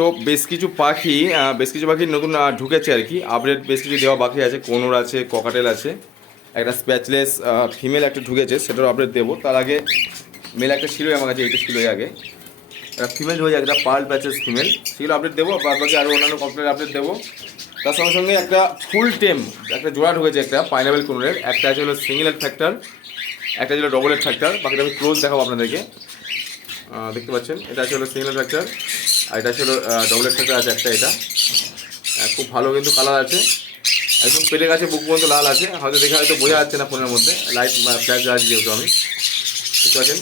তো বেশ কিছু পাখি বেশ কিছু পাখি নতুন ঢুকেছে আর কি। আপডেট বেশ কিছু দেওয়া বাকি আছে। কোনোর আছে ককাটেল আছে। একটা স্প্যাচলেস ফিমেল একটা ঢুকেছে, সেটারও আপডেট দেবো। তার আগে মেল একটা ছিলই আমার কাছে এইটা ছিলই আগে। একটা ফিমেল হয়ে যায়, একটা পার্ল প্যাচেস ফিমেল সেগুলো আপডেট দেবো, বাদ বাকি আরও অন্যান্য কমপ্লিট আপডেট দেবো। তার সঙ্গে সঙ্গে একটা ফুল টেম, একটা জোড়া ঢুকেছে একটা পাইনাবেল কোনের একটা আছে হলো সিঙ্গেল ফ্যাক্টর একটা ছিল ডবল এড ফ্যাক্টর বাকিটা আমি ক্লোজ দেখাবো আপনাদেরকে। দেখতে পাচ্ছেন? এটা আছে হলো সিঙ্গেল ফ্যাক্টর আর এটা ছিল ডবল এড ফ্যাক্টর আছে একটা এটা। খুব ভালো কিন্তু কালার আছে। একদম পেটে গাছে, বুক পর্যন্ত লাল আছে। হয়তো দেখে হয়তো বোঝা যাচ্ছে না ফোনের মধ্যে। লাইট ফ্ল্যাশ আছে যেহেতু আমি। বুঝতে পারছেন?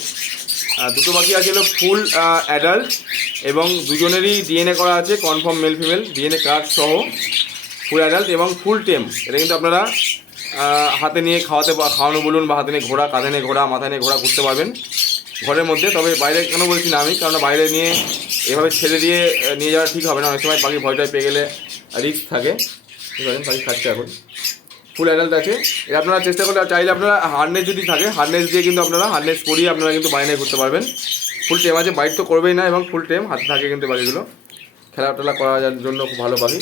দুটো বাকি আছে হলো ফুল অ্যাডাল্ট এবং দুজনেরই ডিএনএ করা আছে confirm male female DNA card সহ। ফুল অ্যাডাল্ট এবং ফুল টেম এটা কিন্তু আপনারা হাতে নিয়ে খাওয়াতে, খাওয়ানো বলুন বা হাতে নিয়ে ঘোড়া কাঁধে নিয়ে ঘোড়া মাথায় নিয়ে ঘোড়া করতে পারবেন। ঘরের মধ্যে, তবে বাইরে কেন বলছি না আমি? কারণ বাইরে নিয়ে এভাবে ছেড়ে দিয়ে নিয়ে যাওয়া ঠিক হবে না। অনেক সময় পাখি ভয়টায় পেয়ে গেলে রিস্ক থাকে। ঠিক আছে পাখি খাচ্ছে এখন। ফুল অ্যাডাল্ট আছে। এটা আপনারা চেষ্টা করলে, চাইলে আপনারা হার্নেস যদি থাকে হার্নেস দিয়ে কিন্তু আপনারা হার্নেস পরিয়ে আপনারা কিন্তু বাইরে করতে পারবেন। ফুল টেম আছে বাইট তো করবেই না এবং ফুল টেম হাতে থাকে কিন্তু বাকিগুলো খেলা টেলা করার জন্য খুব ভালো পাখি।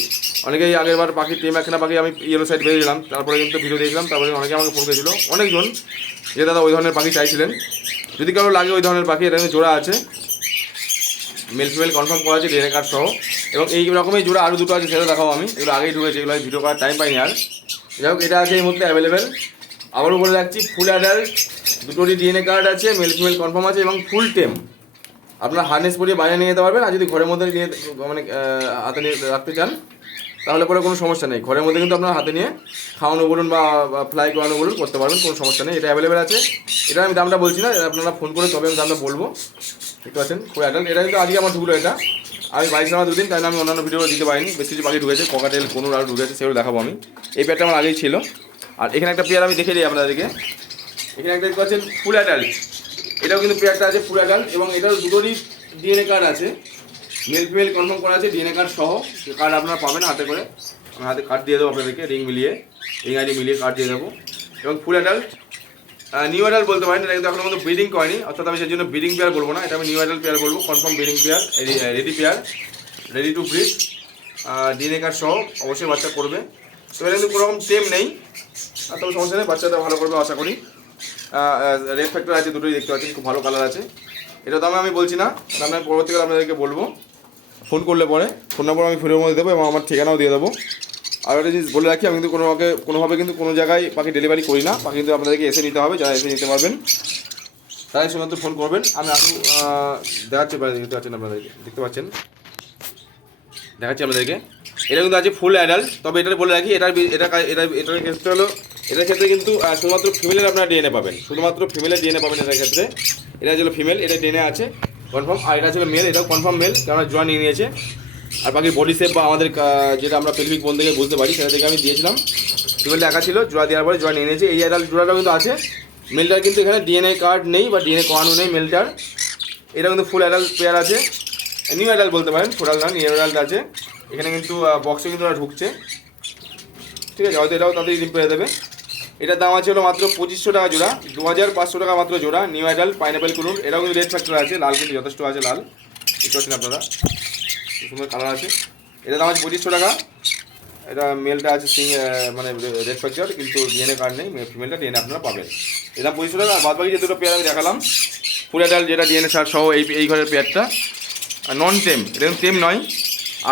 অনেকেই আগের বার পাখি টেম একখানা পাখি আমি ইয়েলো সাইড বেরিয়েছিলাম তারপরে কিন্তু ভিডিও দেখলাম, তারপরে অনেকে আমাকে ফোন করেছিল। অনেকজন, যে দাদা ওই ধরনের পাখি চাইছিলেন। যদি কারও লাগে ওই ধরনের পাখি, এটা জোড়া আছে। মেল ফিমেল কনফার্ম করা আছে ডিএনএ কার্ড সহ। এবং এই রকমই জোড়া আরও দুটো আছে, সেটা দেখাও আমি। এগুলো আগেই ঢুকেছে, এগুলো আমি ভিডিও করার টাইম পাইনি আর। যাই হোক, এটা আছে এই মুহূর্তে অ্যাভেলেবেল আবারও বলে রাখছি ফুল অ্যাডাল্ট দুটোরই ডিএনএ কার্ড আছে মেল ফিমেল কনফার্ম আছে, এবং ফুল টেম আপনার হার্নেস পরিয়ে বাইরে নিয়ে যেতে পারবেন, আর যদি ঘরের মধ্যে নিয়ে মানে হাতে নিয়ে রাখতে চান তাহলে পরে কোনো সমস্যা নেই। ঘরের মধ্যে কিন্তু আপনার হাতে নিয়ে খাওয়ানো বলুন বা ফ্লাই করানো বলুন, করতে পারবেন, কোনো সমস্যা নেই। এটা অ্যাভেলেবেল আছে। এটা আমি দামটা বলছি না, আপনারা ফোন করে তবে আমি দামটা বলব। দেখতে পাচ্ছেন, খুব অ্যাডাল্ট এটা কিন্তু আজকে আমার ঢুকলো এটা। আমি বাইশ আমার দুদিন, তাই আমি অন্যান্য ভিডিও দিতে পারিনি। বেশ কিছু বাকি ঢুকেছে ককাটেল কোনো আরও ঢুকেছে, সেগুলো দেখাবো আমি। এই পেয়ারটা আমার আগেই ছিল। আর এখানে একটা পেয়ার আমি দেখে দিই আপনাদেরকে। এখানে একটা দেখতে পাচ্ছেন ফুল অ্যাডাল্ট এটাও কিন্তু পেয়ারটা আছে ফুল অ্যাডাল্ট এবং এটার দুটোরই ডিএনএ কার্ড আছে। মেল ফিমেল কনফার্ম করা আছে ডিএনএ কার্ড সহ। কার্ড আপনারা পাবেন হাতে করে। আমি হাতে কার্ড দিয়ে দেবো আপনাদেরকে রিং মিলিয়ে। রিং আইডি মিলিয়ে কার্ড দিয়ে দেবো। এবং ফুল অ্যাডাল্ট নিউ অ্যাডাল্ট বলতে পারেন, এটা কিন্তু এখনও পর্যন্ত ব্রিডিং করেনি। অর্থাৎ আমি সেই জন্য ব্রিডিং পেয়ার বলব না, এটা আমি নিউ অ্যাডাল্ট পেয়ার বলব confirm breeding pair ready pair ready to breed DNA card সহ অবশ্যই বাচ্চা করবে। তো এটা কিন্তু কোনো রকম টেম নেই। আর তবে সমস্যা নেই, বাচ্চাটা ভালো করবে আশা করি। রেড ফ্যাক্টর আছে, দুটোই দেখতে পাচ্ছেন, খুব ভালো কালার আছে। এটা দামে আমি বলছি না আমি পরবর্তীকালে আপনাদেরকে বলব। ফোন করলে পরে, ফোন নম্বর আমি ফোনের মধ্যে দেবো এবং আমার ঠিকানাও দিয়ে দেবো। আর একটা জিনিস বলে রাখি, আমি কিন্তু কোনোভাবে কোনোভাবে কিন্তু কোনো জায়গায় পাখি ডেলিভারি করি না। পাখি কিন্তু আপনাদেরকে এসে নিতে হবে, যারা এসে নিতে পারবেন, তারাই শুধুমাত্র ফোন করবেন। আমি আসু দেখাচ্ছি দেখতে পাচ্ছেন আপনাদেরকে, দেখতে পাচ্ছেন? দেখাচ্ছি আপনাদেরকে। এটা কিন্তু আছে ফুল অ্যাডাল্ট তবে এটা বলে রাখি, এটার এটা এটা এটার ক্ষেত্রে হলো, এটার ক্ষেত্রে কিন্তু শুধুমাত্র ফিমেলের আপনারা ডিএনএ পাবেন। শুধুমাত্র ফিমেলের ডিএনএ পাবেন এটার ক্ষেত্রে। এটা ছিল ফিমেল এটা ডিএনএ আছে। কনফার্ম আর এটা ছিল মেল এটাও কনফার্ম মেল কারণ জোয়া নিয়ে নিয়েছে। আর বাকি বডি শেপ বা আমাদের যেটা আমরা পেলভিক বোন থেকে বুঝতে পারি, সেটা থেকে আমি দিয়েছিলাম। ফিমেলটা একা ছিল, জোড়া দেওয়ার পরে জোড়া নিয়ে নিয়েছে। এই অ্যাডাল্ট জোড়াটাও কিন্তু আছে। মেলটার কিন্তু এখানে ডিএনএ কার্ড নেই বা ডিএনএ করানো নেই মেলটার এটা কিন্তু ফুল অ্যাডাল্ট পেয়ার আছে। নিউ অ্যাডাল্ট বলতে পারেন ফুল অ্যাডাল্ট নিউ অ্যাডাল্ট আছে। এখানে কিন্তু বক্সে কিন্তু ওরা ঢুকছে। ঠিক আছে, হয়তো এটাও তাদের রিডিম পেয়ে দেবে। এটার দাম আছে হলো মাত্র পঁচিশশো টাকা জোড়া দু হাজার পাঁচশো টাকা মাত্র জোড়া নিউ অ্যাডাল্ট পাইনাপেল কুনুর। এটাও কিন্তু রেড ফ্যাক্টর আছে, লাল কিন্তু যথেষ্ট আছে লাল। দেখতে পাচ্ছেন আপনারা? সুন্দর কালার আছে। এটার দাম আছে পঁচিশশো টাকা। এটা মেলটা আছে সিং মানে রেড ফ্যাক্টর কিন্তু ডিএনএ কার্ড নেই ফিমেলটা ডিএনএ আপনারা পাবেন। এটা পঁচিশশো টাকা। আর বাদ বাকি যে দুটো পেয়ার আমি দেখালাম ফুল অ্যাডাল্ট যেটা ডিএনএ সার সহ এই এই ঘরের পেয়ারটা নন টেম এটা টেম নয়।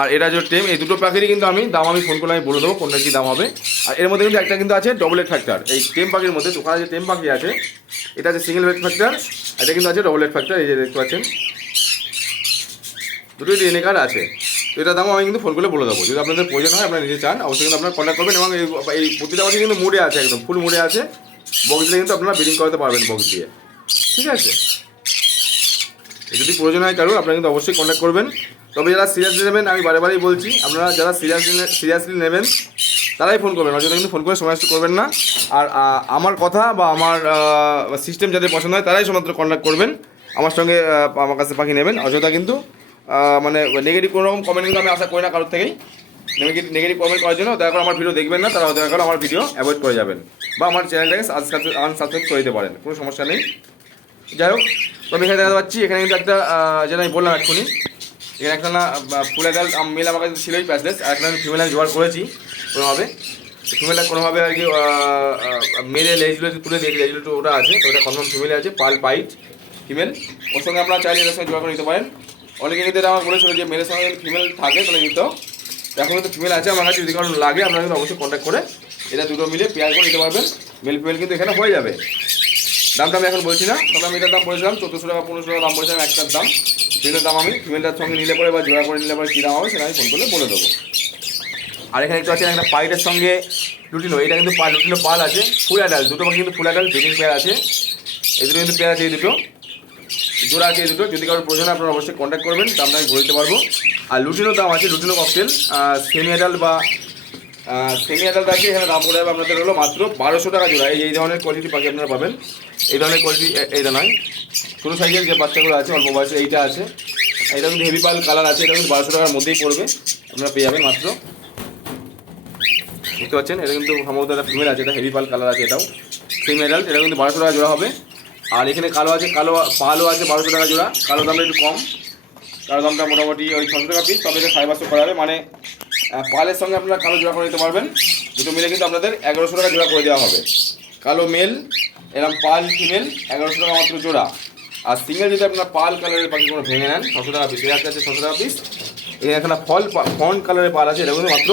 আর এটা যে টেম, এই দুটো পাখিরই কিন্তু আমি, দাম আমি ফোন করলে আমি বলে দেবো কোনটা কি দাম হবে। আর এর মধ্যে কিন্তু একটা কিন্তু আছে ডবল এড ফ্যাক্টর এই টেম পাখির মধ্যে ওখানে যে টেম পাখি আছে, এটা আছে সিঙ্গেল হেড ফ্যাক্টর এটা কিন্তু আছে ডবল এড ফ্যাক্টর এই যে দেখতে পাচ্ছেন। দুটোই ডিএনএ কার্ড আছে। তো এটার দাম আমি কিন্তু ফোন করে বলে দেবো। যদি আপনাদের প্রয়োজন হয়, আপনারা নিজে চান, অবশ্যই কিন্তু আপনারা কন্ট্যাক্ট করবেন এবং এই প্রতিটা পাখি কিন্তু মুডে আছে একদম ফুল মুডে আছে। বক্স দিয়ে কিন্তু আপনারা বিডিং করাতে পারবেন বক্স দিয়ে। ঠিক আছে? যদি প্রয়োজন হয় কারোর, আপনারা কিন্তু অবশ্যই কন্ট্যাক্ট করবেন। তবে যারা সিরিয়াসলি নেবেন, আমি বারে বারেই বলছি, আপনারা যারা সিরিয়াসলি সিরিয়াসলি নেবেন, তারাই ফোন করবেন। অযথা কিন্তু ফোন করে সময় করবেন না। আর আমার কথা বা আমার সিস্টেম যাদের পছন্দ হয়, তারাই শুধুমাত্র কন্ট্যাক্ট করবেন। আমার সঙ্গে আমার কাছে পাখি নেবেন। অযথা কিন্তু মানে নেগেটিভ কোনো রকম কমেন্ট কিন্তু আমি আশা করি না কারোর থেকেই। নেগেটিভ নেগেটিভ কমেন্ট করার জন্য দয়া করে আমার ভিডিও দেখবেন না, তারা দয়া করে আমার ভিডিও অ্যাভয়েড করে যাবেন। বা আমার চ্যানেলটাকে আনসাবস্ক্রাইব করে দিতে পারেন। কোনো সমস্যা নেই। যাই হোক, তবে এখানে দেখা পাচ্ছি এখানে কিন্তু একটা যেটা আমি বললাম এক্ষুনি এখানে একটা না ফুল অ্যাডাল্ট মেল আমার কাছে ছিলই প্যাসলেস আর একটা ফিমেল আমি জোগাড় করেছি কোনোভাবে ফিমেলটা কোনোভাবে আর কি মেলে লেজগুলো তুলে দেখি লেজগুলো ওটা আছে, তো ওটা কনফার্ম ফিমেলে আছে, পাল, পাইট ফিমেল ওর সঙ্গে আপনারা চাইলে এদের সঙ্গে জোগাড় করে নিতে পারেন। অনেকে কিন্তু এটা আমার বলেছিল যে মেলের সঙ্গে ফিমেল থাকে, তাহলে নিতেও এখন কিন্তু ফিমেল আছে আমার কাছে, যদি কারণ লাগে, আপনারা কিন্তু অবশ্যই কন্ট্যাক্ট করে এটা দুটো মিলে পেয়ার করে নিতে পারবেন। মেল ফিমেল কিন্তু এখানে হয়ে যাবে। দামটা আমি এখন বলছি না। তবে আমি এটার দাম বলেছিলাম, চোদ্দোশো টাকা, পনেরোশো টাকা দাম বলেছিলাম একটার দাম। ফিমেলের দাম আমি ফিমেলটার সঙ্গে নিলে পরে বা জোড়া করে নিলে পরে কী দাম হবে সেটা আমি ফোন করলে বলে দেবো। আর এখানে একটু আছে একটা পাইটের সঙ্গে লুটিনো এটা কিন্তু পাল লুটিনো পাল আছে, ফুল অ্যাডাল্ট দুটো পাখি কিন্তু ফুল অ্যাডাল্ট ব্রিডিং পেয়ার আছে। এই দুটো কিন্তু পেয়ার আছে এই দুটো। জোড়া আছে এই দুটো, যদি কারোর প্রয়োজন আপনারা অবশ্যই কন্ট্যাক্ট করবেন, দামটা আমি বলতে পারব। আর লুটিনোর দাম আছে, লুটিনো ককটেল সেমি অ্যাডাল্ট বা সেমি অ্যাডাল্ট আছে, এখানে দাম পড়ে যাবে আপনাদের হলো মাত্র বারোশো টাকা জোড়া। এই এই ধরনের কোয়ালিটি পাখি আপনারা পাবেন। এই ধরনের কোয়ালিটি এইটা নয়। ছোটো সাইজের যে বাচ্চাগুলো আছে, অল্প বয়সে এইটা আছে। এটা কিন্তু হেভি পাল কালার আছে, এটা কিন্তু বারোশো টাকার মধ্যেই পড়বে। আপনারা পেয়ে যাবেন মাত্র। দেখতে পাচ্ছেন এটা কিন্তু সম্ভবত একটা ফিমেল আছে, এটা হেভি পাল কালার আছে এটাও। সেম অ্যাডাল্ট এটা কিন্তু বারোশো টাকা জোড়া হবে। আর এখানে কালো আছে, কালো পালও আছে বারোশো টাকা জোড়া। কালো দামটা একটু কম। কালো দামটা মোটামুটি ওই ছশো টাকা পিস তবে এটা সাড়ে পাঁচশো করা হবে। মানে পালের সঙ্গে আপনারা কালো জোড়া করে নিতে পারবেন। দুটো মিলে কিন্তু আপনাদের এগারোশো টাকা জোড়া করে দেওয়া হবে। কালো মেল এরকম পাল ফিমেল এগারোশো টাকা মাত্র জোড়া। আর সিঙ্গেল যদি আপনার পাল কালারের পাখি কোনো ভেঙে নেন, ছশো টাকা পিস এর আছে ছশো টাকা পিস এখানে একটা ফল ফন্ট কালারের পাল আছে এটা কিন্তু মাত্র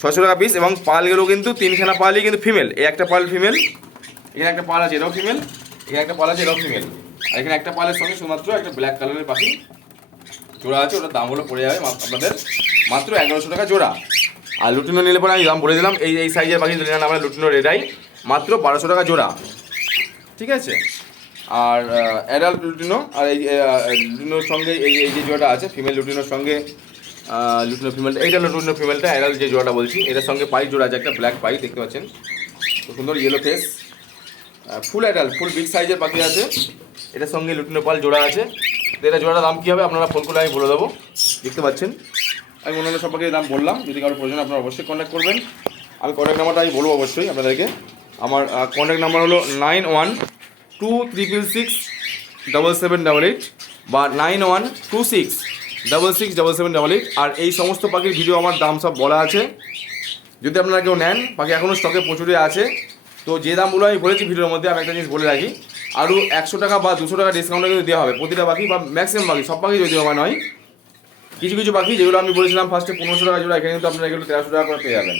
ছশো টাকা পিস এবং পালগুলো কিন্তু তিনখানা পালই কিন্তু ফিমেল এই একটা পাল ফিমেল এখানে একটা পাল আছে এটাও ফিমেল এখানে একটা পাল আছে এটাও ফিমেল আর এখানে একটা পালের সঙ্গে শুধুমাত্র একটা ব্ল্যাক কালারের পাখি জোড়া আছে, ওটার দাম হলো পড়ে যাবে আপনাদের মাত্র এগারোশো টাকা জোড়া। আর লুটিনো নিলে পরে আমি দাম বলে দিলাম, এই এই সাইজের পাখি নেন আমরা লুটিনো রেডাই মাত্র বারোশো টাকা জোড়া। ঠিক আছে? আর অ্যাডাল্ট লুটিনো, আর এই লুটিনোর সঙ্গে এই এই যে জোড়াটা আছে ফিমেল লুটিনোর সঙ্গে লুটিনো ফিমেল এইটা লুটিনো ফিমেলটা অ্যাডাল্ট যে জোড়াটা বলছি, এটার সঙ্গে পাই জোড়া আছে, একটা ব্ল্যাক পাই দেখতে পাচ্ছেন? খুব সুন্দর yellow face full adult full big সাইজের পাখি আছে। এটার সঙ্গে লুটিনো পাল জোড়া আছে। এটা জোড়াটার দাম কী হবে? আপনারা ফোন করলে আমি বলে দেবো। দেখতে পাচ্ছেন? আমি অন্যান্য পাখির দাম বললাম, যদি কারোর প্রয়োজন আপনারা অবশ্যই কন্ট্যাক্ট করবেন। আমি কন্ট্যাক্ট নাম্বারটা আমি বলব অবশ্যই আপনাদেরকে। আমার কন্ট্যাক্ট নাম্বার হলো nine one two triple six double seven double eight বা nine one two six double six double seven double eight আর এই সমস্ত পাখির ভিডিও আমার দাম সব বলা আছে। যদি আপনারা কেউ নেন, পাখি এখনও স্টকে প্রচুরই আছে। তো যে দামগুলো আমি বলেছি, ভিডিওর মধ্যে আমি একটা জিনিস বলে রাখি। আরও একশো টাকা বা দুশো টাকা ডিসকাউন্টে কিন্তু দেওয়া হবে। প্রতিটা পাখি বা ম্যাক্সিমাম পাখি, সব পাখি যদি আমার নয়। কিছু কিছু পাখি যেগুলো আমি বলেছিলাম ফার্স্টে পনেরোশো টাকা জোড়া, এখানে কিন্তু আপনারা এগুলো তেরোশো টাকা করে পেয়ে যাবেন।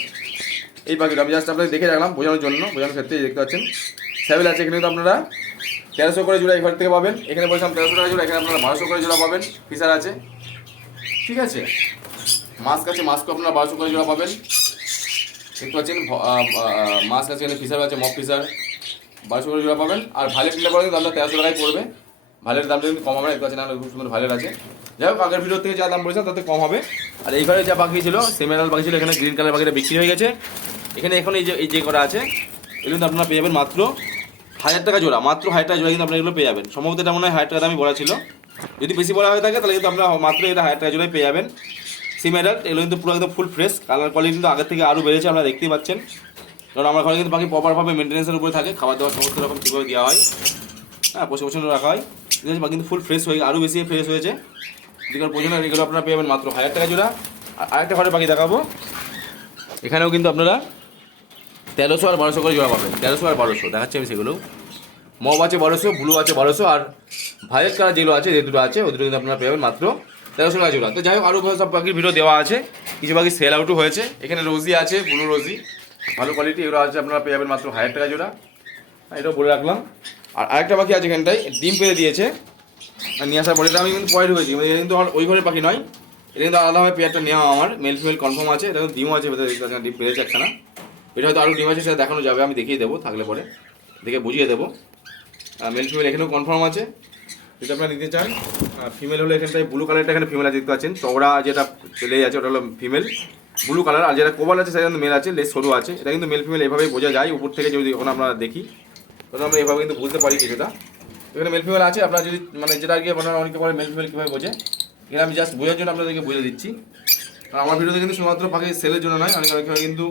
এই পাখিটা আমি জাস্ট আপনাদের দেখে রাখলাম, বোঝানোর জন্য, বোঝানোর ক্ষেত্রে দেখতে পাচ্ছেন। স্যাভেল আছে এখানে কিন্তু আপনারা তেরোশো করে জোড়া এখান থেকে পাবেন। এখানে বলছিলাম তেরোশো টাকা জোড়া, এখানে আপনারা বারোশো করে জোড়া পাবেন। ফিসার আছে। ঠিক আছে? মাস্ক আছে মাস্কও আপনারা বারোশো করে জোড়া পাবেন। দেখতে পাচ্ছেন মাস্ক আছে, এখানে ফিসার আছে মপ ফিসার বারোশো করে জোড়া পাবেন। আর ভালের দিলে পরে দামটা তেরোশো টাকায় পড়বে। ভালের দামটা কিন্তু কম হবে না পাচ্ছেন আর খুব সুন্দর ভালের আছে। যাই হোক, আগের ভিডিও থেকে যা দাম বলেছিলাম, তাতে কম হবে। আর এইবারে যা পাখি ছিল সেমিনাল পাখি ছিল, এখানে গ্রিন কালার পাখিটা বিক্রি হয়ে গেছে। এখানে এখন এই যে এই যে করা আছে, এগুলো কিন্তু আপনারা পেয়ে যাবেন মাত্র হাজার টাকা জোড়া। মাত্র হাজার টাকা জোড়া কিন্তু আপনারা এগুলো পেয়ে যাবেন। সম্ভবত এটা মনে হয় হাজার টাকা দামই বলা ছিল। যদি বেশি বলা হয়ে থাকে, তাহলে কিন্তু আপনারা মাত্র এটা হাজার টাকা জোড়াই পেয়ে যাবেন। সিম এগুলো কিন্তু পুরো একদম ফুল ফ্রেশ কালার কোয়ালিটি কিন্তু আগের থেকে আরও বেড়েছে, আপনারা দেখতেই পাচ্ছেন। কারণ আমার ঘরে কিন্তু বাকি প্রপারভাবে মেনটেন্সের উপরে থাকে, খাবার দাবার সমস্ত রকম ঠিকভাবে দেওয়া হয়। হ্যাঁ পোষে পোষণ রাখা হয়। ঠিক আছে কিন্তু ফুল ফ্রেশ হয়ে আরও বেশি ফ্রেশ হয়েছে। প্রয়োজন হয় এগুলো আপনারা পেয়ে যাবেন মাত্র হাজার টাকা জোড়া। আর আরেকটা ঘরে পাখি দেখাবো। এখানেও কিন্তু আপনারা তেরোশো আর বারোশো করে জোড়া পাবেন। তেরোশো আর বারোশো, দেখাচ্ছি আমি সেগুলো। মব আছে বারোশো, ব্লু আছে বারোশো, আর ভাইলেট কালার যেগুলো আছে, যে দুটো আছে, ওই দুটো কিন্তু আপনারা পেয়ে যাবেন মাত্র তেরোশো টাকা জোড়া। তো যাই হোক, আরও সব পাখির ভিডিও দেওয়া আছে। কিছু পাখি সেল আউটও হয়েছে। এখানে রোজি আছে, ব্লু রোজি ভালো কোয়ালিটি এগুলো আছে আপনারা পেয়ে যাবেন মাত্র হাজার টাকা জোড়া। হ্যাঁ, এটাও বলে রাখলাম। আর আরেকটা পাখি আছে এখানটায় ডিম পেড়ে দিয়েছে। আর নিয়ে আসার পরে আমি কিন্তু পয়েন্ট হয়েছি মানে এটা কিন্তু আমার ওই ঘরের পাখি নয়। এটা কিন্তু আলাদাভাবে পেয়ারটা নেওয়া আমার মেল ফিমেল কনফার্ম আছে এটা ডিমও আছে ভেতরে ডিম পেরেছে একখানা। এটা হয়তো আরও ডিম আছে সেটা দেখানো যাবে আমি দেখিয়ে দেবো থাকলে পরে। দেখে বুঝিয়ে দেবো। আর মেল ফিমেল এখানেও কনফার্ম আছে। যদি আপনারা নিতে চান। ফিমেল হলো এখানটায় ব্লু কালারটা এখানে ফিমেল আছে, দেখতে পাচ্ছেন। চওড়া যেটা লেজ আছে ওটা হলো ফিমেল ব্লু কালার আর যেটা কোবাল আছে, সেটা কিন্তু মেল আছে লেজ সরু আছে। এটা কিন্তু মেল ফিমেল এভাবেই বোঝা যায়, উপর থেকে যদি যখন আমরা দেখি তখন আমরা এভাবে কিন্তু বুঝতে পারি কিছুটা। এখানে মেল ফিমেল আছে, আপনারা যদি মানে যেটা কি আপনারা অনেকে বলে মেল ফিমেল কীভাবে বোঝে। এখানে আমি জাস্ট বোঝার জন্য আপনাদেরকে বুঝে দিচ্ছি। আর আমার ভিডিওতে কিন্তু শুধুমাত্র পাখি সেলের জন্য নয়, অনেক অনেক কিন্তু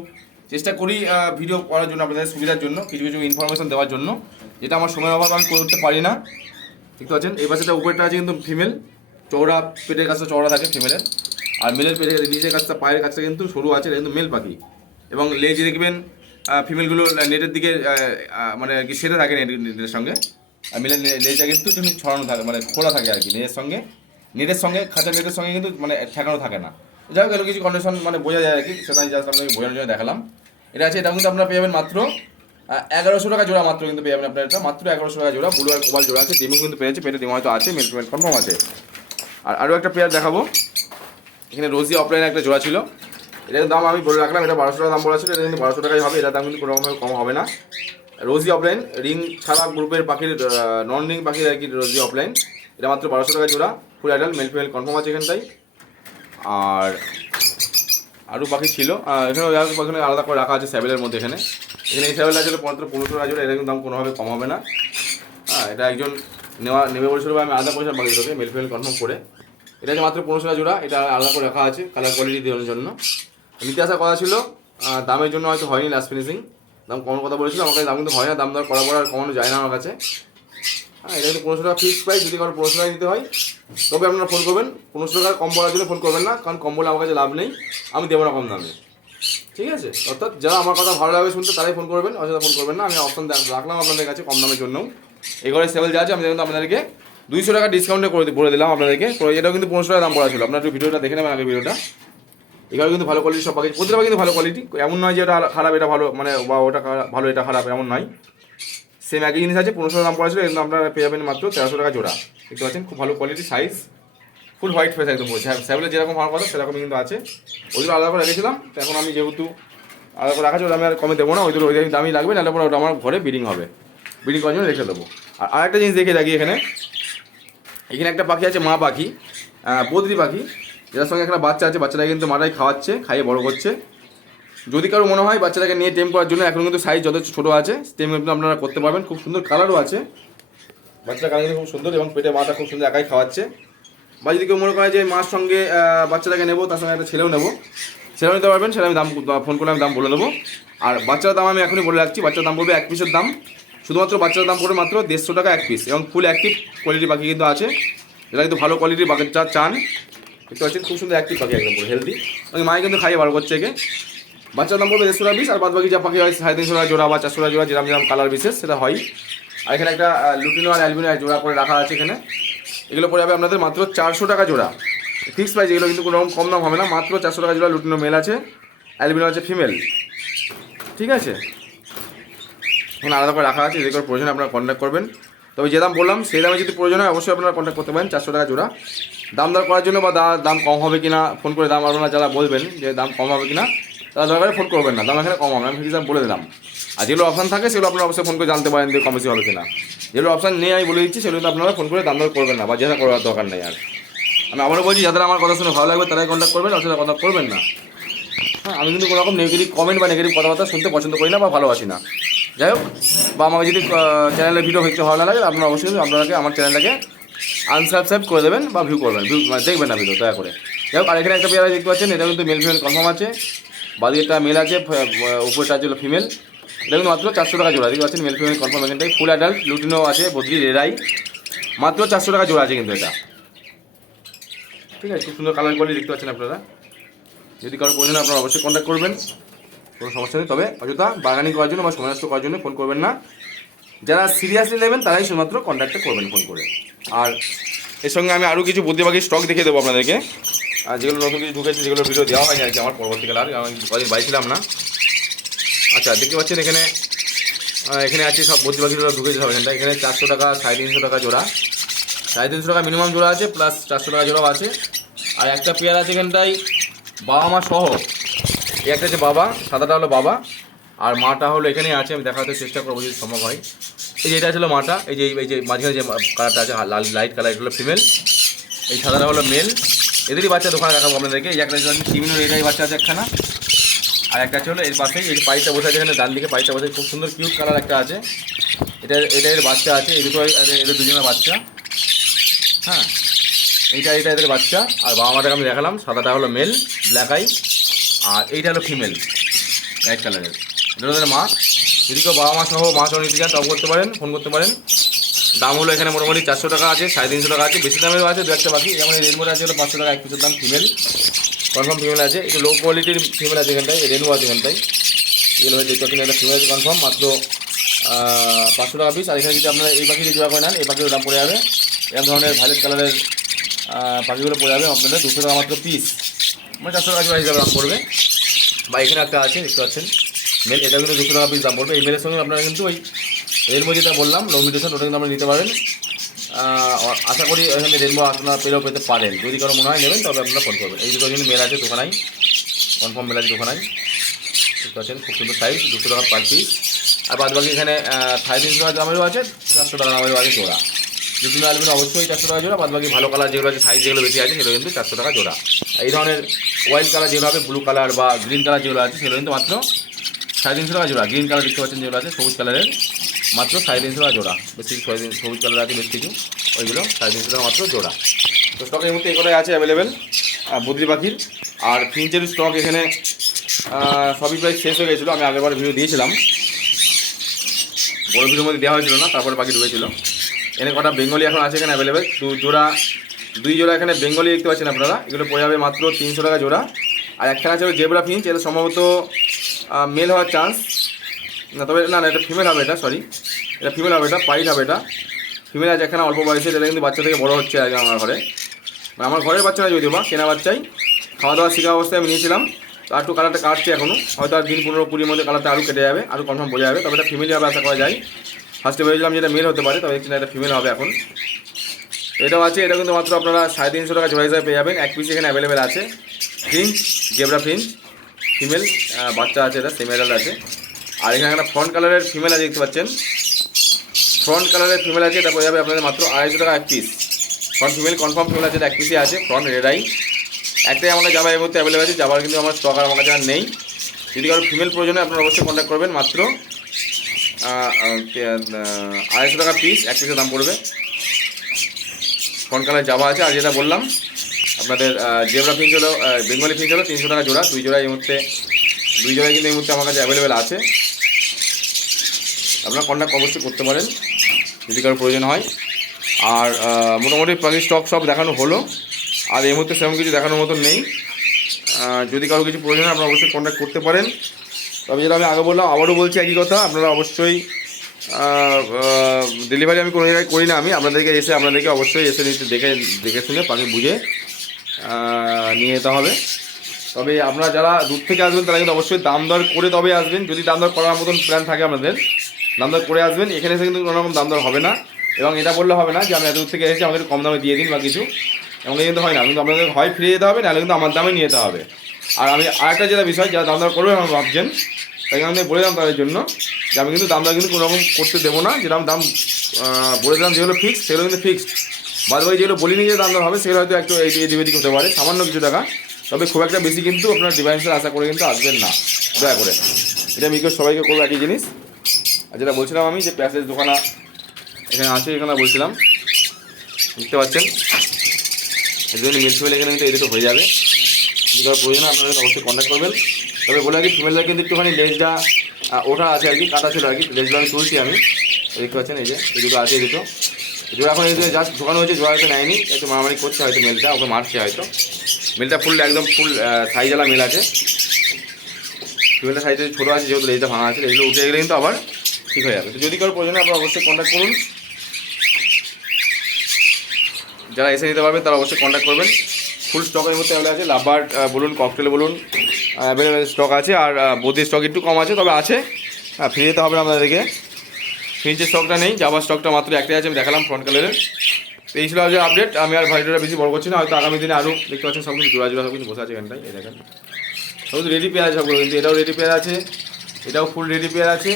চেষ্টা করি ভিডিও করার জন্য আপনাদের সুবিধার জন্য, কিছু কিছু ইনফরমেশন দেওয়ার জন্য, যেটা আমার সময়ের অভাব আমি করতে পারি না। দেখতে পাচ্ছেন? এই পাশেটা উপরেটা আছে কিন্তু ফিমেল চওড়া পেটের কাছটা চওড়া থাকে ফিমেলের আর মেলের পেটের নিচের কাছটা পায়ের কাছটা কিন্তু সরু আছে কিন্তু মেল পাখি। এবং লেজ দেখবেন ফিমেলগুলো নেটের দিকে মানে কি সেরে থাকে নেট নেটের সঙ্গে। আর মেলের লেজটা কিন্তু ছড়ানো থাকে মানে খোলা থাকে আর কি নেটের সঙ্গে। নেটের সঙ্গে, খাঁচা নেটের সঙ্গে কিন্তু মানে ঠেকানো থাকে না। যাই হোক কিছু কন্ডিশন মানে বোঝা যায় আর কি। সেটা জাস্ট আপনাকে বোঝানোর জন্য দেখালাম। এটা আছে এটা কিন্তু আপনারা পেয়ে যাবেন মাত্র এগারোশো টাকা জোড়া মাত্র কিন্তু পেয়ে যাবেন আপনার এটা। মাত্র এগারোশো টাকা জোড়া ব্লু আর কোবাল জোড়া আছে। ডিমও কিন্তু পেয়েছে পেটে ডিম হয়তো আছে মেল পেমেন্ট কনফার্ম আছে। আর আরও একটা পেয়ার দেখাবো। এখানে রোজি অফলাইনে একটা জোড়া ছিল। এটার দাম আমি বলে রাখলাম, এটা বারোশো টাকা দাম বলা ছিল, এটা কিন্তু বারোশো টাকাই হবে এটার দাম কিন্তু কোনো রকমের কম হবে না। রোজি অফলাইন রিং ছাড়া গ্রুপের পাখির নন রিং পাখির আর কি রোজি অফলাইন এটা মাত্র বারোশো টাকা জোড়া full adult male female confirm আছে এখানটাই। আর আরও পাখি ছিল এখানে পাখি আলাদা করে রাখা আছে স্যাবেলের মধ্যে এখানে। এখানে এই স্যাবেল আছে মাত্র পনেরোশো জোড়া এটা কিন্তু দাম কোনোভাবে কম হবে না। হ্যাঁ এটা একজন নেওয়া, নেবে বলেছিল আমি আলাদা পয়সা পাখি দেবে মেল ফিমেল কনফার্ম করে। এটা আছে মাত্র পনেরোশো টাকা জোড়া, এটা আলাদা করে রাখা আছে কালার কোয়ালিটি দেওয়ার জন্য। নিতে আসার কথা ছিল দামের জন্য হয়তো হয়নি লাস্ট ফিনিশিং দাম কমানোর কথা বলেছিল, আমার কাছে দাম কিন্তু হয় না, দাম দর করা আর কমানো যায় না আমার কাছে। হ্যাঁ এটা কিন্তু পনেরোশো টাকা ফিক্স প্রাইস যদি কারও পনেরোশো টাকা নিতে হয়, তবে আপনারা ফোন করবেন। পনেরোশো টাকা কম বলার জন্য ফোন করবেন না, কারণ কম বলে আমার কাছে লাভ নেই, আমি দেবো না কম দামে। ঠিক আছে? অর্থাৎ যারা আমার কথা ভালো লাগবে শুনতে, তারাই ফোন করবেন অযথা ফোন করবেন না। আমি অপশন রাখলাম আপনাদের কাছে কম দামের জন্য ঘরে সেভেল যা আছে, আমি কিন্তু আপনাদেরকে দুইশো টাকা ডিসকাউন্টে করে বলে দিলাম আপনাদেরকে। এটাও কিন্তু পনেরোশো টাকা দাম করা ছিল। আপনারা ভিডিওটা দেখে নেবেন আগে ভিডিওটা। এগুলো কিন্তু ভালো কোয়ালিটি সব পাখি প্রতিটা কিন্তু ভালো কোয়ালিটি এমন নয় যে এটা খারাপ, এটা ভালো মানে বা ওটা ভালো, এটা খারাপ, এমন নয়। সেম একই জিনিস আছে, পনেরোশো দাম পড়া ছিল, কিন্তু আপনারা পেয়ে যাবেন মাত্র তেরোশো টাকা জোড়া। দেখতে পাচ্ছেন, খুব ভালো quality size full white face একদম বলছে। স্যাবলের যেরকম হওয়ার কথা সেরকমই কিন্তু আছে। ওইগুলো আলাদা করে রেখেছিলাম। এখন আমি যেহেতু আলাদা করে রাখা ওটা আমি আর কমে দেবো না। ওইগুলো ওই দামি লাগবে, নাহলে পরে ওটা আমার ঘরে বিডিং হবে। বিডিং করার জন্য রেখে দেবো। আর আরেকটা জিনিস দেখে রাখি এখানে। এখানে একটা পাখি আছে, মা পাখি। বদ্রি পাখি। যেটার সঙ্গে একটা বাচ্চা আছে বাচ্চাটা কিন্তু মাটাই খাওয়াচ্ছে, খাইয়ে বড় করছে। যদি কারও মনে হয় বাচ্চাটাকে নিয়ে টেম করার জন্য, এখন কিন্তু সাইজ যথেষ্ট ছোটো আছে। টেম কিন্তু আপনারা করতে পারবেন। খুব সুন্দর কালারও আছে। বাচ্চাটা কালার কিন্তু খুব সুন্দর এবং পেটে মাটা খুব সুন্দর একাই খাওয়াচ্ছে। বা যদি কেউ মনে করে যে মার সঙ্গে বাচ্চাটাকে নেব, তার সঙ্গে একটা ছেলেও নেব, ছেলেও নিতে পারবেন, সেটা আমি দাম ফোন করলে আমি দাম বলে দেবো আর বাচ্চার দাম আমি এখনই বলে রাখছি, বাচ্চার দাম পড়বে এক পিসের দাম। শুধুমাত্র বাচ্চার দাম পড়বে মাত্র দেড়শো টাকা এক পিস এবং ফুল অ্যাক্টিভ কোয়ালিটি পাখি কিন্তু আছে। এটা কিন্তু ভালো কোয়ালিটির বাচ্চা চান, দেখতে পাচ্ছেন খুব সুন্দর অ্যাক্টিভ পাখি একদম হেলদি এবং মায়ে কিন্তু খাইয়ে বার করছে একে। বাচ্চার দাম পড়বে দেড়শো টাকা পিস আর বাদ বাকি যা পাখি হয়, সাড়ে তিনশো টাকা জোড়া বা চারশো টাকা জোড়া যেরকম যেরকম কালার বিশেষ, সেটা হয়। আর এখানে একটা লুটিনো আর অ্যালবিনো জোড়া করে রাখা আছে এখানে। এগুলো পড়ে যাবে আপনাদের মাত্র চারশো টাকা জোড়া। ফিক্স প্রাইস এগুলো কিন্তু কোনো রকম কম দাম হবে না, মাত্র চারশো টাকা জোড়া লুটিনো মেল আছে অ্যালবিনো আছে ফিমেল ঠিক আছে? এখানে আলাদা করে রাখা আছে যদি কোনো প্রয়োজন আপনারা কন্ট্যাক্ট করবেন। তবে যে দাম বললাম, সেই দামে যদি প্রয়োজন হয়, অবশ্যই আপনারা কন্ট্যাক্ট করতে পারেন, চারশো টাকা জোড়া। দাম দর করার জন্য বা দাম কম হবে কিনা ফোন করে দাম আপনারা যারা বলবেন যে দাম কম হবে কিনা, তারা দরকারে ফোন করবেন না, দাম এখানে কম হবে আমি হিসাব বলে দিলাম। আর যেগুলো অপশান থাকে, সেগুলো আপনারা অবশ্যই ফোন করে জানতে পারেন যে কম বেশি হবে কিনা। যেগুলো অপশান নেই আমি বলে দিচ্ছি, সেগুলো আপনারা ফোন করে দাম দর করবেন না, বা যেটা করার দরকার নেই আর। আমি আবারও বলছি, যাদের আমার কথা শুনে ভালো লাগবে, তারাই কন্ট্যাক্ট করবেন অথবা কন্ট্যাক্ট করবেন না হ্যাঁ আমি কিন্তু কোনো রকম নেগেটিভ কমেন্ট বা নেগেটিভ কথাবার্তা শুনতে পছন্দ করি না বা ভালোবাসি না। যাই হোক, বা আমাকে যদি চ্যানেলের ভিডিও দেখতে ভালো না লাগে আপনারা অবশ্যই আপনাকে আমার চ্যানেলটাকে আনসাবস্ক্রাইব করে দেবেন বা ভিউ করবেন ভিউ মানে দেখবেন না ভিডিও দয়া করে। যাই হোক, আর এখানে একটা পেয়ারা দেখতে পাচ্ছেন, এটা কিন্তু মেল ফিমেল কনফার্ম আছে বাদিকেটা মেল আছে উপরটা আছে ফিমেল কিন্তু মাত্র চারশো টাকা জোড়া, দেখতে পাচ্ছেন মেল ফিমেল কনফার্ম এখানটাই ফুল অ্যাডাল্ট লুটিনো আছে বদ্রি রেরাই মাত্র চারশো টাকা জোড়া আছে কিন্তু এটা। ঠিক আছে, খুব সুন্দর কালার কোয়ালিটি দেখতে পাচ্ছেন আপনারা। যদি কারও প্রয়োজন আপনারা অবশ্যই কন্ট্যাক্ট করবেন। কোনো সমস্যা নেই, তবে অযথা বাগানি করার জন্য বা সময় করার জন্য ফোন করবেন না। যারা সিরিয়াসলি নেবেন, তারাই শুধুমাত্র কন্ট্যাক্টে করবেন ফোন করে। আর এর সঙ্গে আমি আরও কিছু বুদ্ধিবাগী স্টক দেখিয়ে দেবো আপনাদেরকে। আর যেগুলো নতুন কিছু ঢুকেছে যেগুলো ভিডিও দেওয়া হয়নি আর কি আমার পরবর্তীকালে আর আমি কদিন বাইছিলাম না। আচ্ছা দেখতে পাচ্ছেন এখানে এখানে আছে সব বুদ্ধিবাগীগুলো ঢুকেছে সব এখানটা এখানে চারশো টাকা, সাড়ে তিনশো টাকা জোড়া। সাড়ে তিনশো টাকা মিনিমাম জোড়া আছে প্লাস চারশো টাকা জোড়াও আছে। আর একটা পেয়ার আছে এখানটায়, বাবা মা সহ। এই একটা আছে বাবা, সাদাটা হলো বাবা। আর মাটা হলো এখানেই আছে, আমি দেখাতে চেষ্টা করব যদি সম্ভব হয়। এই যে এটা ছিল মাটা, এই যে এই যে মাঝখানে যে কালারটা আছে লাল লাইট কালার এটা হলো ফিমেল এই সাদাটা হলো মেল এদেরই বাচ্চা দোকানে দেখাবো আপনাদেরকে। এই একটা সিমিনোর এটাই বাচ্চা আছে একখানা। আর একটা আছে হলো এর পাশেই এই পাইপটা বসে আছে এখানে ডান দিকে পাইপটা বসে খুব সুন্দর কিউট কালার একটা আছে। এটা এটা এর বাচ্চা আছে, এই দুটো এদের দুজনের বাচ্চা। হ্যাঁ এইটা এটা এদের বাচ্চা। আর বাবা মাটাকে আমি দেখালাম, সাদাটা হলো মেল ব্ল্যাক আই আর এইটা হলো ফিমেল লাইট কালারের এটা ওদের মা। যদি কেউ বাবা মা সহ মা সহ নিতে চান, তাও করতে পারেন ফোন করতে পারেন। দাম হলো এখানে মোটামুটি চারশো টাকা আছে, সাড়ে তিনশো টাকা আছে, বেশি দামেরও আছে, দু একটা বাকি। যেমন এই রেনবোর আছে, হলো পাঁচশো টাকা, এক পিসের দাম ফিমেল কনফার্ম ফিমেল আছে। একটু লো কোয়ালিটির ফিমেল আছে এখানটায় রেনবো আছে এখানটায়। এগুলো হচ্ছে দেখতে একটা ফিমেল আছে কনফার্ম মাত্র পাঁচশো টাকা পিস আর এখানে যদি আপনারা এই পাখি জোড়া করে নেন এই পাখির দাম পড়ে যাবে এরকম ধরনের ভায়োলেট কালারের পাখিগুলো পড়ে যাবে আপনাদের দুশো টাকা মাত্র পিস মানে চারশো টাকা হিসাবে দাম পড়বে। বা এখানে একটা আছে, দেখতে পাচ্ছেন। মেল এটা কিন্তু দুশো টাকা পিস দাম পড়বে। এই মেলের সঙ্গে আপনারা কিন্তু ওই রেনবো যেটা বললাম লো মিটেশন ওটা কিন্তু আপনারা নিতে পারেন আশা করি এখানে রেনবো আপনারা পেলেও পেতে পারেন। যদি কারও মনে হয় নেবেন, তবে আপনারা ফোন করবেন। এই দুটো কিন্তু মেল আছে দোকানাই কনফার্ম মেল আছে দোকানাই দেখতে পাচ্ছেন, খুব সুন্দর সাইজ দুশো টাকা পার পিস আর বাদ বাকি এখানে সাড়ে তিনশো টাকা দামেরও আছে, চারশো টাকা দামেরও আছে জোড়া। যদি আলবেন অবশ্যই চারশো টাকা জোড়া। বাদ বাকি ভালো কালার যেগুলো আছে সাইজ যেগুলো বেশি আছে, সেগুলো কিন্তু চারশো টাকা জোড়া। এই ধরনের হোয়াইট কালার যেগুলো হবে ব্লু কালার বা গ্রিন কালার যেগুলো আছে, সেগুলো কিন্তু মাত্র সাড়ে তিনশো টাকা জোড়া। গ্রিন কালার দেখতে পাচ্ছেন যেগুলো আছে, সবুজ কালারের মাত্র সাড়ে তিনশো টাকা জোড়া। বেশি ছয় দিন সবুজ কালার আছে বেশ কিছু। ওইগুলো সাড়ে তিনশো টাকা মাত্র জোড়া। তো স্টক এই মুহূর্তে এগুলোই আছে অ্যাভেলেবেল বদ্রি পাখির। আর ফিঞ্চের স্টক এখানে সবই প্রায় শেষ হয়ে গেছিল। আমি আগেরবার ভিডিও দিয়েছিলাম। বড় ভিডিওর মধ্যে দেওয়া হয়েছিল না, তারপরে পাখি ঢুকেছিল। এখানে কটা বেঙ্গলি এখন আছে এখানে অ্যাভেলেবেল দু জোড়া, দুই জোড়া এখানে বেঙ্গলি দেখতে পাচ্ছেন আপনারা। এগুলো পড়ে যাবে মাত্র তিনশো টাকা জোড়া। আর একখানা আছে জেবরা ফিঞ্চ এটা সম্ভবত মেল হওয়ার চান্স না, তবে না না, এটা ফিমেল হবে এটা সরি এটা ফিমেল হবে এটা, পাইট হবে এটা। ফিমেল আছে এখানে, অল্প বয়সে, এটা কিন্তু বাচ্চা থেকে বড় হচ্ছে আগে আমার ঘরে। মানে আমার ঘরের বাচ্চা না যদিও বা কেনা বাচ্চাই খাওয়া দাওয়া শেখা অবস্থায় আমি নিয়েছিলাম। তো আর একটু কালারটা কাটছে এখনও হয়তো আর দিন পনেরো কুড়ির মধ্যে কালারটা আরও কেটে যাবে আরও কনফার্ম বোঝা যাবে। তবে এটা ফিমেলই হবে আশা করা যায়। ফার্স্টে ভেবেছিলাম যেটা মেল হতে পারে, তবে কিনা এটা ফিমেল হবে এখন। এটাও আছে এটা কিন্তু মাত্র আপনারা সাড়ে তিনশো টাকা জোড়া হিসাবে পেয়ে যাবেন। এক পিস এখানে অ্যাভেলেবেল আছে। ফিঞ্চ জেবরা ফিঞ্চ ফিমেল বাচ্চা আছে এটা সেম আছে। আর এখানে একটা ফ্রন্ট কালারের ফিমেল আছে দেখতে পাচ্ছেন। ফ্রন্ট কালারের ফিমেল আছে, এটা পড়ে যাবে আপনাদের মাত্র আড়াইশো টাকা এক piece front female confirm female আছে এক পিসই আছে ফ্রন্ট রেডাই একটাই আমাদের জামা এই মুহূর্তে অ্যাভেলেবেল আছে, যাবার কিন্তু আমার স্টক আর আমার কাছে আর নেই। যদি কারও ফিমেল প্রয়োজনে আপনারা অবশ্যই কন্ট্যাক্ট করবেন, মাত্র আড়াইশো টাকা পিস এক পিসের দাম পড়বে। ফ্রন্ট কালার জামা আছে, আর যেটা বললাম, আপনাদের জেবরা ফিঞ্চ হলো বেঙ্গলি ফিঞ্চ হলো তিনশো টাকা জোড়া, দুই জোড়া এই মুহূর্তে, দুই জোড়াই কিন্তু এই মুহূর্তে আমার কাছে অ্যাভেলেবেল আছে। আপনারা কন্ট্যাক্ট অবশ্যই করতে পারেন, যদি কারও প্রয়োজন হয়। আর মোটামুটি পাখির স্টক সব দেখানো হলো। আর এই মুহূর্তে সেরকম কিছু দেখানোর মতন নেই। যদি কারও কিছু প্রয়োজন হয়, আপনারা অবশ্যই কন্ট্যাক্ট করতে পারেন। তবে যেটা আমি আগে বললাম, আবারও বলছি একই কথা, আপনারা অবশ্যই ডেলিভারি আমি কোনো জায়গায় করি না আমি। আপনাদেরকে এসে, আপনাদেরকে অবশ্যই এসে নিতে দেখে দেখে শুনে পাখি বুঝে নিয়ে যেতে হবে। তবে আপনারা যারা দূর থেকে আসবেন, তারা কিন্তু অবশ্যই দাম দর করে তবে আসবেন। যদি দাম দর করার মতন প্ল্যান থাকে আপনাদের দাম দর করে আসবেন, এখানে এসে কিন্তু কোনো রকম দাম দর হবে না। এবং এটা বললে হবে না যে আমি এত দূর থেকে এসেছি আমাদের কম দামে দিয়ে দিন বা কিছু। এমন কিন্তু হয় না, কিন্তু আপনাদের হয় ফিরে যেতে হবে, নাহলে কিন্তু আমার দামে নিয়ে যেতে হবে। আর আমি আরেকটা যেটা বিষয়, যারা দাম দর করবে আমার ভাবছেন তাকে আমি বলে দিলাম তাদের জন্য যে আমি কিন্তু দাম দর কিন্তু কোনো রকম করতে দেবো না, যেরকম দাম বলে দিলাম যেগুলো ফিক্সড সেগুলো কিন্তু ফিক্সড বাদ যেগুলো বলিনি যে দাম দর হবে, সেগুলো হয়তো একটু এই এদিক হতে পারে, সামান্য কিছু টাকা। তবে খুব একটা বেশি কিন্তু আপনার ডিভাইসের আশা করে কিন্তু আসবেন না। দয়া করে। এটা আমি সবাইকে করব, একই জিনিস। আর যেটা বলছিলাম আমি, যে প্যাসেজ দোকানা এখানে আছে, এখানে বলছিলাম। বুঝতে পারছেন? এর জন্য মিল ফিমেল এখানে কিন্তু এই দুটো হয়ে যাবে। কারও প্রয়োজন আপনারা অবশ্যই কন্ট্যাক্ট করবেন। তবে বলে রাখি ফিমেলরা কিন্তু একটুখানি লেজটা ওঠা আছে আর কি, কাটা ছিল আর কি লেজগুলো আমি তুলছি আমি। দেখতে পাচ্ছেন, এই যে, এই দুটো আছে দুটো দুটো এখন এই জাস্ট ঢোকানো হয়েছে, জোড়া হয়তো নেয়নি। একটু মারামারি করছে হয়তো মেলটা ওকে মারছে হয়তো। মেলটা ফুল একদম ফুল সাইজওয়ালা মেল আছে। ফিমেলটা সাইজে ছোটো আছে, যেহেতু লেজটা ভাঙা আছে, এগুলো উঠে গেলে কিন্তু আবার ঠিক হয়ে যাবে। যদি কারও প্রয়োজন আপনারা অবশ্যই কন্ট্যাক্ট করুন। যারা এসে নিতে পারবেন, তারা অবশ্যই কন্ট্যাক্ট করবেন। ফুল স্টকের মধ্যে অ্যাভেলেবল আছে। লাভার বলুন ককটেল বলুন অ্যাভেলেবেল স্টক আছে। আর বদির স্টক একটু কম আছে, তবে আছে। হ্যাঁ ফিরে যেতে হবে আপনাদেরকে। ফ্রিজের স্টকটা নেই যাবার স্টকটা মাত্র একটাই আছে, আমি দেখালাম ফ্রন্ট কালারের তো এই ছিল আজকে আপডেট আমি আর ভাইটা বেশি বড় করছি না, হয়তো আগামী দিনে আরও দেখতে পাচ্ছেন সব কিছু জোড়া জোড়া সব কিছু বসে আছে এখানটায়। এই দেখেন। সব রেডি পেয়ার আছে সবগুলো, কিন্তু এটাও রেডি পেয়ার আছে। এটাও ফুল রেডি পেয়ার আছে।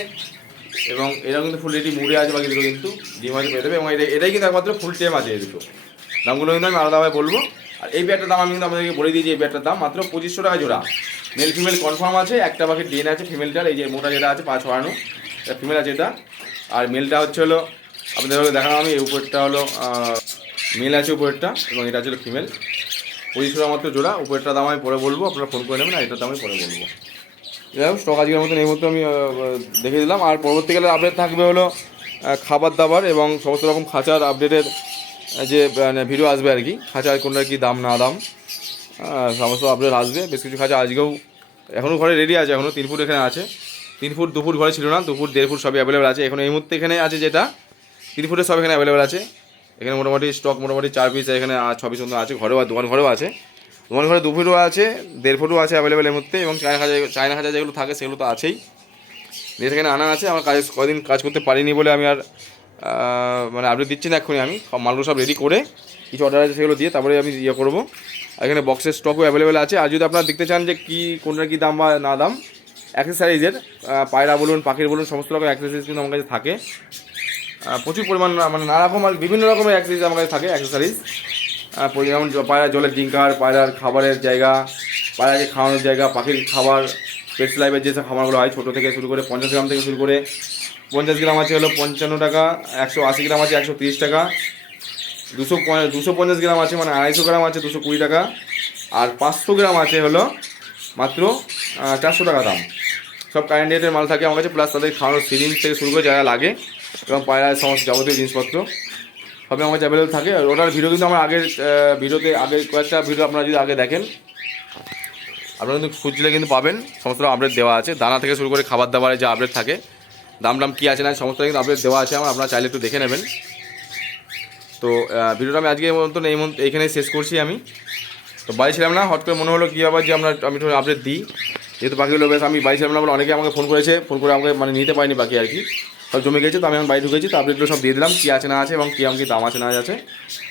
এবং এটাও কিন্তু ফুল রেডি মুড়ে আছে বাকি দুটো কিন্তু, ডিম আছে পেয়ে দেবে, এবং এটা এটাই কিন্তু একমাত্র ফুল টেম আছে এই দুটো। দামগুলো কিন্তু আমি আলাদাভাবে বলব। আর এই ব্যাটটার দাম আমি কিন্তু আপনাদেরকে বলে দিয়েছি, এই ব্যাটটার দাম মাত্র পঁচিশশো টাকা জোড়া। মেল ফিমেল কনফার্ম আছে, একটা বাকি ডেন আছে ফিমেলটার এই যে মোটা যেটা আছে পাঁচ ছড়ানো, এটা ফিমেল আছে এটা। আর মেলটা হচ্ছে হলো, আপনাদের হলো দেখানো আমি, এই উপরটা হলো মেল আছে উপরেরটা, এবং এটা হচ্ছে ফিমেল পঁচিশশো টাকা মাত্র জোড়া, উপরেরটা দাম আমি পরে বলব, আপনারা ফোন করে নেবেন, আর এটার দাম আমি পরে বলব। যাই হোক স্টক আজকের মতন এই মতো আমি দেখে দিলাম। আর পরবর্তীকালে আপডেট থাকবে হলো খাবার দাবার এবং সমস্ত রকম খাঁচার আপডেটের যে মানে ভিডিও আসবে আর কি। খাঁচার কোনটার কী দাম না দাম সমস্ত আপডেট আসবে। বেশ কিছু খাঁচা আজকেও এখনও ঘরে রেডি আছে এখনও তিন ফুট এখানে আছে। তিন ফুট, দু ফুট ঘরে ছিল না, দু ফুট, দেড় ফুট সবই অ্যাভেলেবেল আছে। এখন এই মুহূর্তে এখানে আছে যেটা, তিন ফুটের সব এখানে অ্যাভেলেবেল আছে। এখানে মোটামুটি স্টক মোটামুটি চার পিস এখানে ছ পিস মতো আছে, ঘরেও দোকান ঘরেও আছে। দোকান ঘরে দু ফুটও আছে, দেড় ফুটও আছে অ্যাভেলেবেল মধ্যে এবং চায়না খাঁচা চায়না খাঁচা যেগুলো থাকে সেগুলো তো আছেই। দিয়ে সেখানে আনা আছে, আমার কাজ কদিন কাজ করতে পারিনি বলে আমি আর মানে আপডেট দিচ্ছি না এক্ষুনি আমি। সব মালগুলো সব রেডি করে কিছু অর্ডার আছে সেগুলো দিয়ে তারপরে আমি ইয়ে করব। এখানে বক্সের স্টকও অ্যাভেলেবেল আছে। আর যদি আপনারা দেখতে চান যে কী, কোনটার কী দাম বা না দাম অ্যাক্সেসারিজের পায়রা বলুন, পাখির বলুন, সমস্ত রকম অ্যাক্সেসারিজ কিন্তু আমার কাছে থাকে। প্রচুর পরিমাণ মানে নানা রকম বিভিন্ন রকমের অ্যাক্সেসারিজ আমার কাছে থাকে অ্যাক্সেসারিজ যেমন পায়রা জলের ডিঙ্কার পায়রার খাবারের জায়গা, পায়রাকে খাওয়ানোর জায়গা, পাখির খাবার পেটস লাইফের যেসব খাবারগুলো হয়, ছোটো থেকে শুরু করে পঞ্চাশ গ্রাম থেকে শুরু করে পঞ্চাশ গ্রাম আছে হলো পঞ্চান্ন টাকা, একশো আশি গ্রাম আছে একশো তিরিশ টাকা, দুশো দুশো পঞ্চাশ গ্রাম আছে মানে আড়াইশো গ্রাম আছে দুশো কুড়ি টাকা, আর পাঁচশো গ্রাম আছে হলো মাত্র চারশো টাকা দাম। সব কারেন্ট রেটের মাল থাকে আমার কাছে প্লাস তাদের খাওয়ানোর সিরিঞ্জ থেকে শুরু করে যারা লাগে, এবং পায়রার সমস্ত যাবতীয় জিনিসপত্র। সবই আমার অ্যাভেলেবল থাকে। আর ওটার ভিডিও কিন্তু আমার আগের ভিডিওতে আগে কয়েকটা ভিডিও আপনারা যদি আগে দেখেন, আপনারা কিন্তু খুঁজলে কিন্তু পাবেন। সমস্ত আপডেট দেওয়া আছে। দানা থেকে শুরু করে খাবার দাবারে যে আপডেট থাকে, দাম দাম কী আছে না সমস্ত কিন্তু আপডেট দেওয়া আছে আমার। আপনারা চাইলে একটু দেখে নেবেন। তো ভিডিওটা আমি আজকে মতন এই এইখানেই শেষ করছি আমি। তো বাড়ি ছিলাম না হট করে মনে হলো কী আবার যে আমরা আমি একটু আপডেট দিই। যেহেতু বাকিগুলো বেশ আমি বাড়ি ছিলাম না বলে অনেকে আমাকে ফোন করেছে। ফোন করে আমাকে মানে নিতে পারিনি বাকি আর কি। সব জমে গেছে, তো আমি এখন বাড়ি ঢুকেছি, তো আপডেটগুলো সব দিয়ে দিলাম, কী আছে না আছে এবং কী আমাকে দাম আছে না আছে।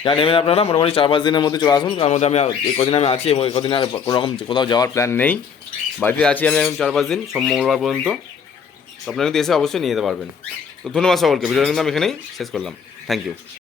যা নেবেন আপনারা, মোটামুটি চার পাঁচ দিনের মধ্যে চলে আসুন তার মধ্যে আমি কদিন আমি আছি এবং কদিন আর কোনো রকম কোথাও যাওয়ার প্ল্যান নেই। বাড়িতে আছি আমি এখন চার পাঁচ দিন, সোম, মঙ্গলবার পর্যন্ত। আপনারা কিন্তু এসে অবশ্যই নিয়ে যেতে পারবেন। তো ধন্যবাদ সকলকে, ভিডিওটা কিন্তু আমি এখানেই শেষ করলাম। Thank you